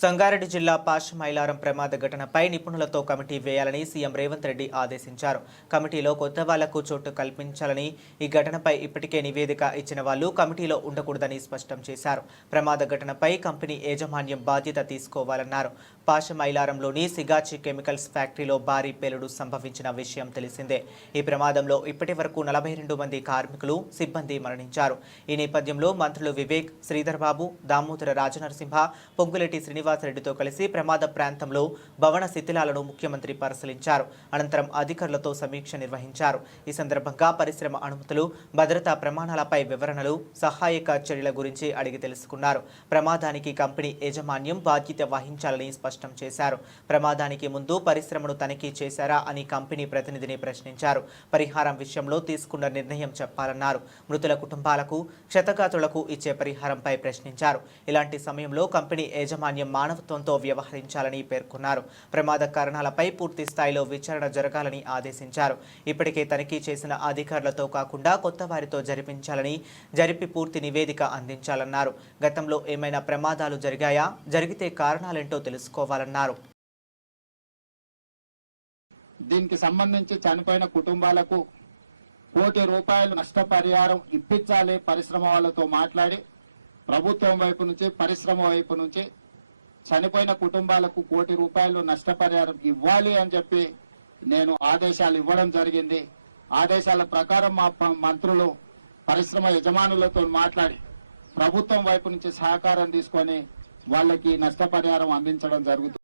సంగారెడ్డి జిల్లా పాష్ మైలారం ప్రమాద ఘటనపై నిపుణులతో కమిటీ వేయాలని సీఎం రేవంత్ రెడ్డి ఆదేశించారు. కమిటీలో కొత్త వాళ్ళకు చోటు కల్పించాలని ఈ ఘటనపై ఇప్పటికే నివేదిక ఇచ్చిన వాళ్ళు కమిటీలో ఉండకూడదని స్పష్టం చేశారు. ప్రమాద ఘటనపై కంపెనీ యాజమాన్యం బాధ్యత తీసుకోవాలన్నారు. పాష మైలారంలోని సిగాచి కెమికల్స్ ఫ్యాక్టరీలో భారీ పేలుడు సంభవించిన విషయం తెలిసిందే. ఈ ప్రమాదంలో ఇప్పటి వరకు నలభై రెండు మంది కార్మికులు సిబ్బంది మరణించారు. ఈ నేపథ్యంలో మంత్రులు వివేక్ శ్రీధర్ బాబు దామోదర రాజనరసింహ శ్రీనివాసరెడ్డితో కలిసి ప్రమాద ప్రాంతంలో భవన శిథిలాలను ముఖ్యమంత్రి పరిశీలించారు. అనంతరం అధికారులతో సమీక్ష నిర్వహించారు. ఈ సందర్భంగా పరిశ్రమ అనుమతులు భద్రతా ప్రమాణాలపై వివరణలు సహాయక చర్యల గురించి అడిగి తెలుసుకున్నారు. ప్రమాదానికి కంపెనీ యాజమాన్యం బాధ్యత వహించాలని స్పష్టం చేశారు. ప్రమాదానికి ముందు పరిశ్రమను తనిఖీ చేశారా అని కంపెనీ ప్రతినిధిని ప్రశ్నించారు. పరిహారం విషయంలో తీసుకున్న నిర్ణయం చెప్పాలన్నారు. మృతుల కుటుంబాలకు క్షతగాతులకు ఇచ్చే పరిహారంపై ప్రశ్నించారు. ఇలాంటి సమయంలో కంపెనీ యాజమాన్యం మానవత్వంతో వ్యవహరించాలని పేర్కొన్నారు. ప్రమాద కారణాలపై పూర్తి స్థాయిలో విచారణ జరగాలని ఆదేశించారు. ఇప్పటికే తనిఖీ చేసిన అధికారులతో కాకుండా కొత్త వారితో జరిపించాలని జరిపి పూర్తి నివేదిక అందించాలన్నారు. గతంలో ఏమైనా ప్రమాదాలు జరిగాయా? జరిగితే కారణాలేంటో తెలుసుకోవాలన్నారు. దీనికి సంబంధించి చనిపోయిన కుటుంబాలకు కోటి రూపాయలు నష్టపరిహారం ఇప్పించాలి పరిశ్రమ వాళ్ళతో మాట్లాడి ప్రభుత్వం వైపు నుంచి పరిశ్రమ వైపు నుంచి చనిపోయిన కుటుంబాలకు కోటి రూపాయలు నష్టపరిహారం ఇవ్వాలి అని చెప్పి నేను ఆదేశాలు ఇవ్వడం జరిగింది. ఆదేశాల ప్రకారం మా మంత్రులు పరిశ్రమ యజమానులతో మాట్లాడి ప్రభుత్వం వైపు నుంచి సహకారం తీసుకొని వాళ్ళకి నష్టపరిహారం అందించడం జరుగుతుంది